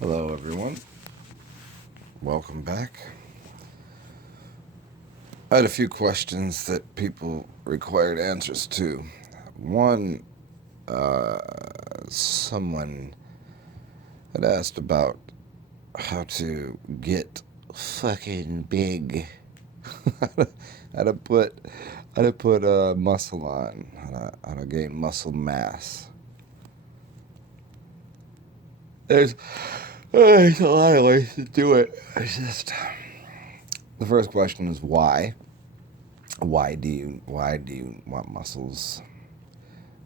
Hello, everyone. Welcome back. I had a few questions that people required answers to. One, someone had asked about how to get fucking big. how to put muscle on, how to gain muscle mass. There's there's a lot of ways to do it. It's just the first question is why. Why do you want muscles?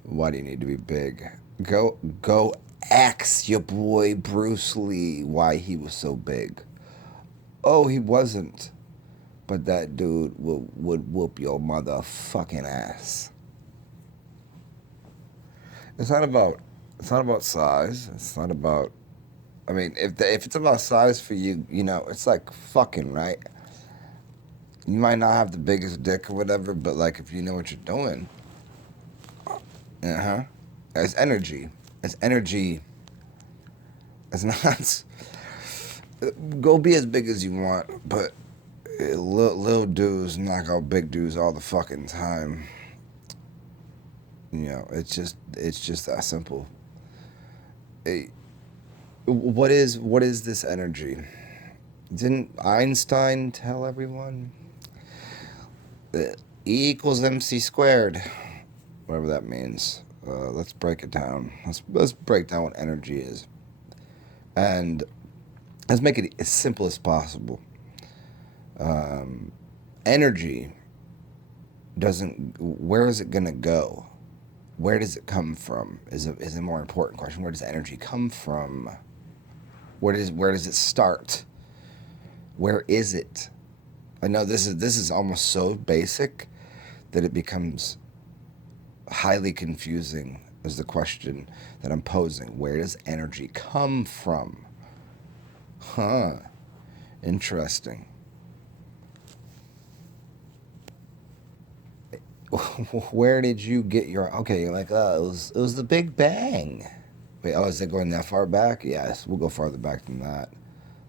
Why do you need to be big? Go ask your boy Bruce Lee why he was so big. Oh, he wasn't. But that dude would whoop your motherfucking ass. It's not about size. It's not about. I mean, if it's about size for you, it's like fucking right. You might not have the biggest dick or whatever, but like if you know what you're doing, uh-huh. It's energy. It's energy. It's not. Go be as big as you want, but little dudes knock out big dudes all the fucking time. It's just that simple. Hey, what is this energy? Didn't Einstein tell everyone? E equals MC squared, whatever that means. Let's break it down. Let's break down what energy is, and let's make it as simple as possible. Um, Energy doesn't. Where is it gonna go? Where does it come from? Is a more important question. Where does energy come from? Where does it start? Where is it? I know this is almost so basic that it becomes highly confusing is the question that I'm posing. Where does energy come from? Huh. Interesting. Where did you get your okay, you're like, it was the Big Bang. Wait, is it going that far back? Yes, we'll go farther back than that.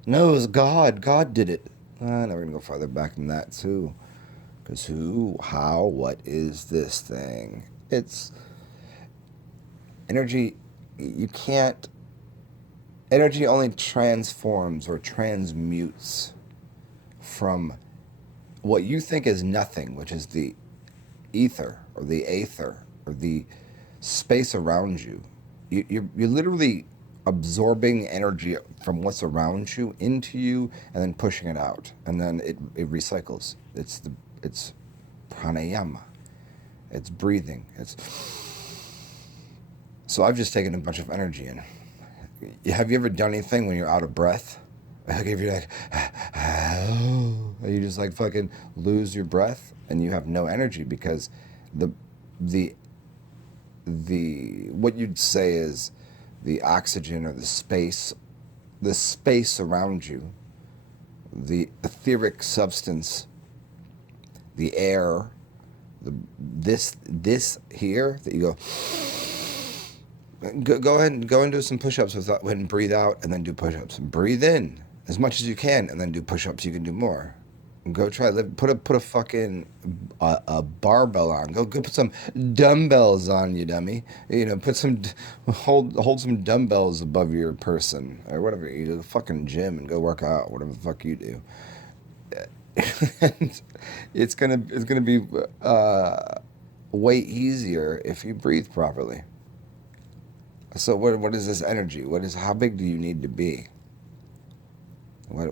No, it was God. God did it. No, we're gonna go farther back than that too. Because who, how, what is this thing? It's energy. You can't. Energy only transforms or transmutes from what you think is nothing, which is the ether or the aether or the space around you. You're literally absorbing energy from what's around you into you and then pushing it out. And then it recycles. It's pranayama. It's breathing. It's so I've just taken a bunch of energy in. Have you ever done anything when you're out of breath? Like if you're like, you just like fucking lose your breath and you have no energy because the the what you'd say is the oxygen or the space around you, the etheric substance, the air, this here that you go ahead and do some push-ups without and breathe out and then do push-ups. Breathe in as much as you can and then do push-ups. You can do more. Go try. Put a fucking a barbell on. Go put some dumbbells on, you dummy. Put some hold some dumbbells above your person or whatever. You do the fucking gym and go work out. Whatever the fuck you do. And it's gonna be way easier if you breathe properly. So what is this energy? How big do you need to be? What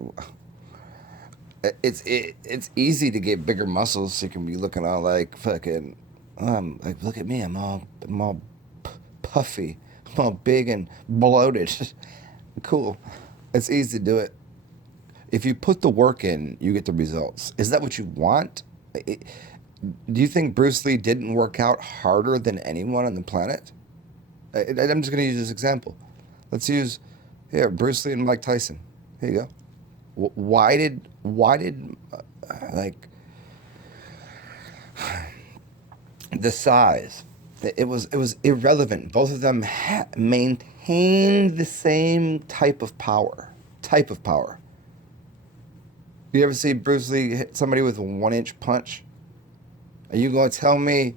it's easy to get bigger muscles. So you can be looking all like fucking like look at me. I'm all puffy. I'm all big and bloated. Cool. It's easy to do it. If you put the work in, you get the results. Is that what you want? It- do you think Bruce Lee didn't work out harder than anyone on the planet? I'm just going to use this example. Let's use here Bruce Lee and Mike Tyson. Here you go. Why did like the size? It was irrelevant. Both of them maintained maintain the same type of power. Type of power. You ever see Bruce Lee hit somebody with a 1 inch punch? Are you going to tell me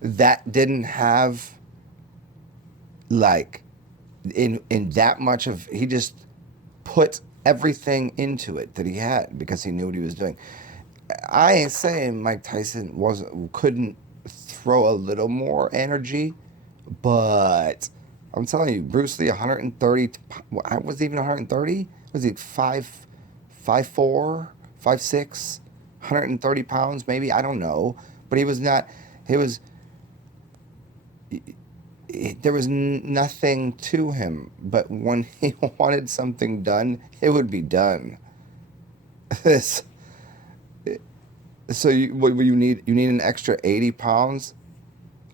that didn't have, like, in that much of, he just put everything into it that he had because he knew what he was doing. I ain't saying Mike Tyson couldn't throw a little more energy, but I'm telling you, Bruce Lee, 130. Was he even 130? Was he 5'4", 5'6", 130 pounds? Maybe, I don't know, but he was not. He was. There was nothing to him, but when he wanted something done, it would be done. This. So you need an extra 80 pounds.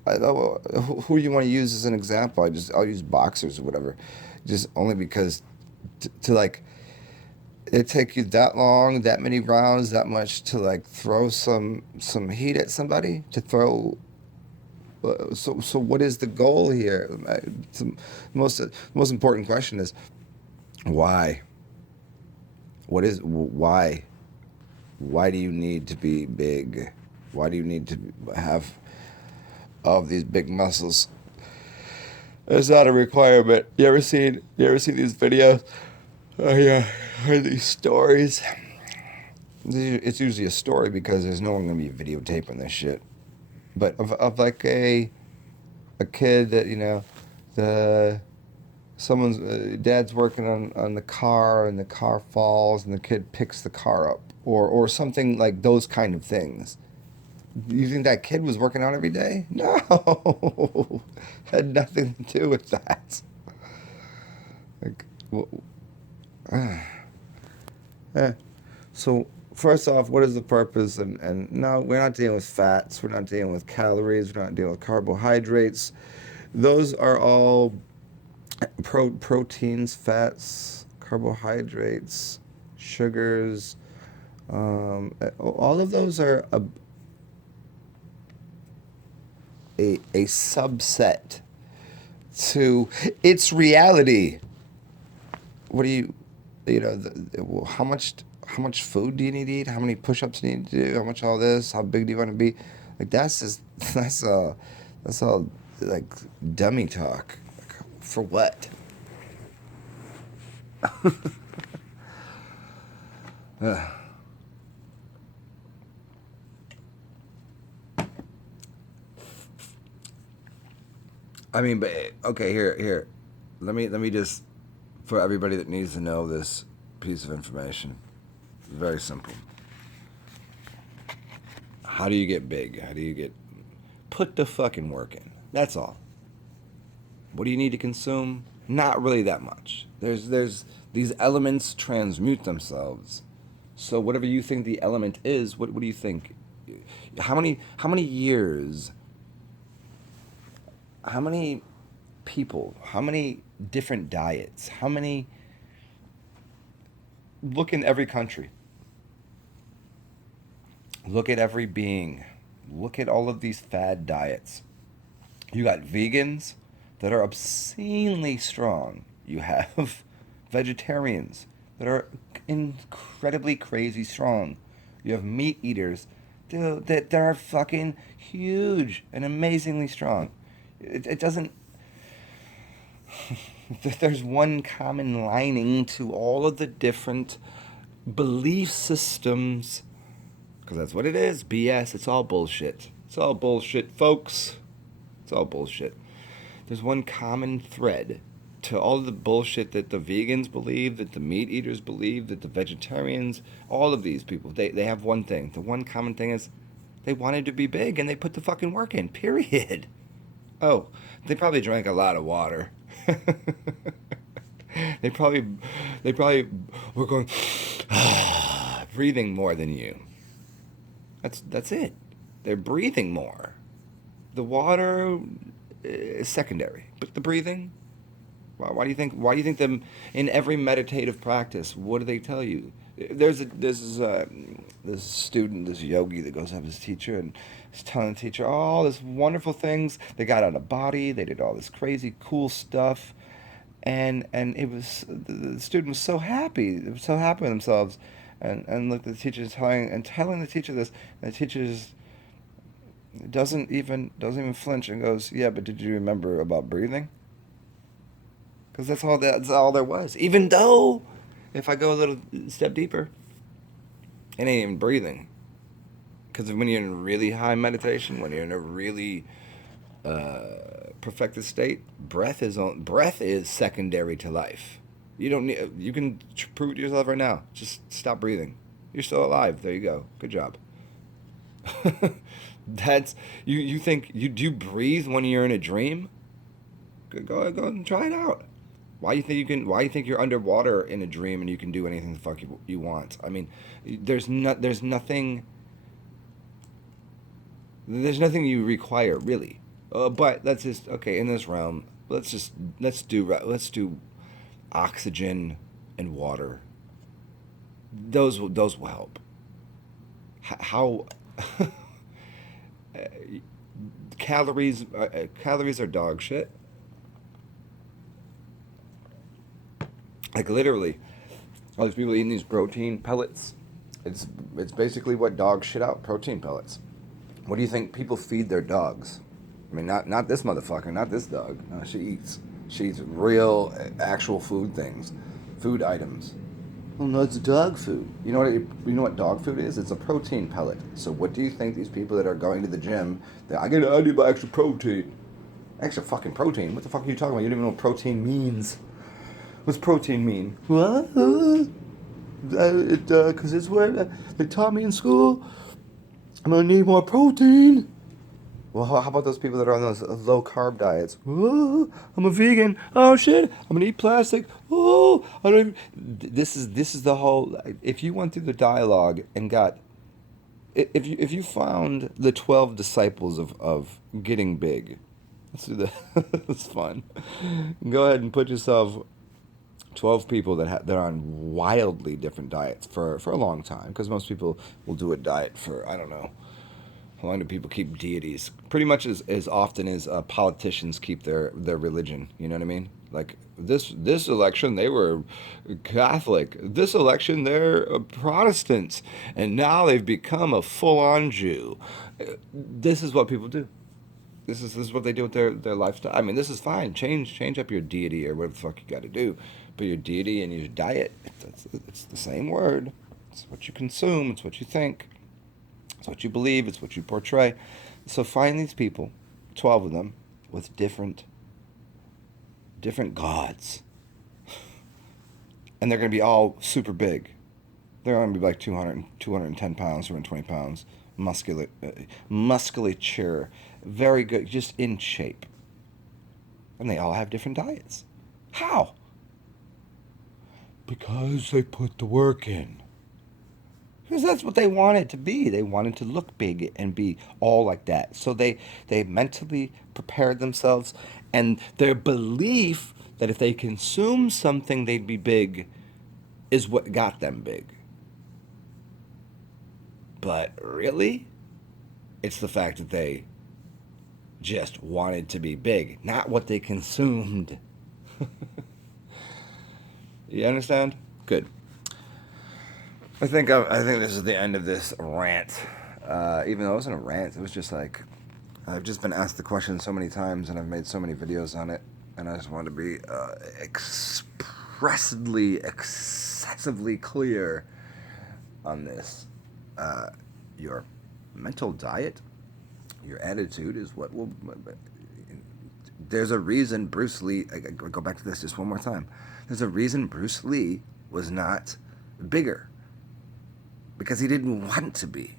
Who do you want to use as an example? I'll use boxers or whatever, just only because to like it take you that long, that many rounds, that much to like throw some heat at somebody to throw. So what is the goal here? The most important question is why. What is why? Why do you need to be big? Why do you need to have all of these big muscles? It's not a requirement. You ever seen these videos? Oh yeah, heard these stories. It's usually a story because there's no one gonna be videotaping this shit. But of like a kid that the someone's dad's working on the car and the car falls and the kid picks the car up or something like those kind of things. You think that kid was working out every day? No, had nothing to do with that. Like, eh. So first off, what is the purpose? And no, we're not dealing with fats. We're not dealing with calories. We're not dealing with carbohydrates. Those are all proteins, fats, carbohydrates, sugars. All of those are a subset to its reality. What do how much food do you need to eat? How many push-ups do you need to do? How much all this? How big do you want to be? Like that's just that's all like dummy talk. Like, for what? I mean, but okay, here. Let me just for everybody that needs to know this piece of information. It's very simple. How do you get big? How do you get put the fucking work in? That's all. What do you need to consume? Not really that much. There's these elements transmute themselves. So whatever you think the element is, what do you think? How many years? How many people? How many different diets? How many? Look in every country. Look at every being. Look at all of these fad diets. You got vegans that are obscenely strong. You have vegetarians that are incredibly crazy strong. You have meat eaters that are fucking huge and amazingly strong. It doesn't. There's one common lining to all of the different belief systems, because that's what it is. BS. It's all bullshit. It's all bullshit, folks. It's all bullshit. There's one common thread to all the bullshit that the vegans believe, that the meat eaters believe, that the vegetarians, all of these people, they have one thing. The one common thing is they wanted to be big and they put the fucking work in, period. Oh, they probably drank a lot of water. they probably they probably were going breathing more than you. That's it. They're breathing more. The water is secondary, but the breathing. Why do you think? Why do you think them in every meditative practice? What do they tell you? This student, this yogi that goes up his teacher and he's telling the teacher all this wonderful things. They got out of body. They did all this crazy cool stuff, and it was the student was so happy. They were so happy with themselves, and look, the teacher's telling the teacher this. And the teacher doesn't even flinch and goes, "Yeah, but did you remember about breathing?" Because that's all there was. Even though, if I go a little step deeper, it ain't even breathing. Because when you're in really high meditation, when you're in a really perfected state, breath is secondary to life. You don't need. You can prove it to yourself right now. Just stop breathing. You're still alive. There you go. Good job. That's you. You think you do breathe when you're in a dream? Go and try it out. Why you think you can? Why you think you're underwater in a dream and you can do anything the fuck you want? I mean, there's nothing. There's nothing you require really. But that's just okay in this realm. Let's do oxygen and water. Those will help. How calories are dog shit. Like literally, all these people eating these protein pellets. It's it's basically what dogs shit out. Protein pellets. What do you think people feed their dogs? I mean, not this motherfucker, not this dog. No, she eats real, actual food things, food items. Well, no, it's dog food. You know what dog food is? It's a protein pellet. So what do you think these people that are going to the gym? I need my extra protein. Extra fucking protein. What the fuck are you talking about? You don't even know what protein means. What's protein mean? What? Because it's what they taught me in school. I'm gonna need more protein. Well, how about those people that are on those low carb diets? Oh, I'm a vegan. Oh shit, I'm gonna eat plastic. Oh, I don't. Even... This is the whole. If you went through the dialogue and got, if you found the 12 disciples of getting big, let's do that. It's fun. Go ahead and put yourself 12 people that are on wildly different diets for a long time, because most people will do a diet for, I don't know, how long do people keep deities? Pretty much as often as politicians keep their religion. You know what I mean? Like this election they were Catholic. This election they're Protestants, and now they've become a full-on Jew. This is what people do. This is what they do with their lifestyle. I mean, this is fine. Change up your deity or whatever the fuck you got to do, but your deity and your diet, it's the same word. It's what you consume. It's what you think. It's what you believe. It's what you portray. So find these people, 12 of them, with different gods, and they're going to be all super big. They're going to be like 210 pounds, 220 pounds, musculature, very good, just in shape. And they all have different diets. How? Because they put the work in. Because that's what they wanted to be. They wanted to look big and be all like that. So they mentally prepared themselves, and their belief that if they consume something they'd be big is what got them big. But really, it's the fact that they just wanted to be big, not what they consumed. You understand? Good. I think this is the end of this rant. Even though it wasn't a rant, it was just like I've just been asked the question so many times, and I've made so many videos on it, and I just want to be excessively clear on this. Your mental diet, your attitude is what will. There's a reason Bruce Lee. I go back to this just one more time. There's a reason Bruce Lee was not bigger, because he didn't want to be.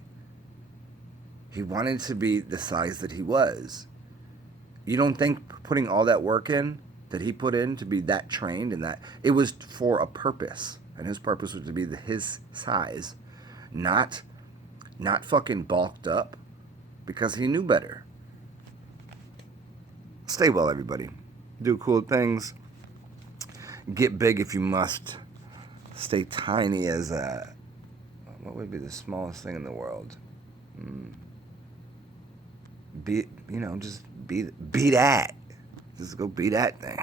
He wanted to be the size that he was. You don't think putting all that work in that he put in to be that trained and that it was for a purpose, and his purpose was to be his size, not fucking bulked up, because he knew better. Stay well, everybody. Do cool things. Get big if you must. Stay tiny as a. What would be the smallest thing in the world? Just be that. Just go be that thing.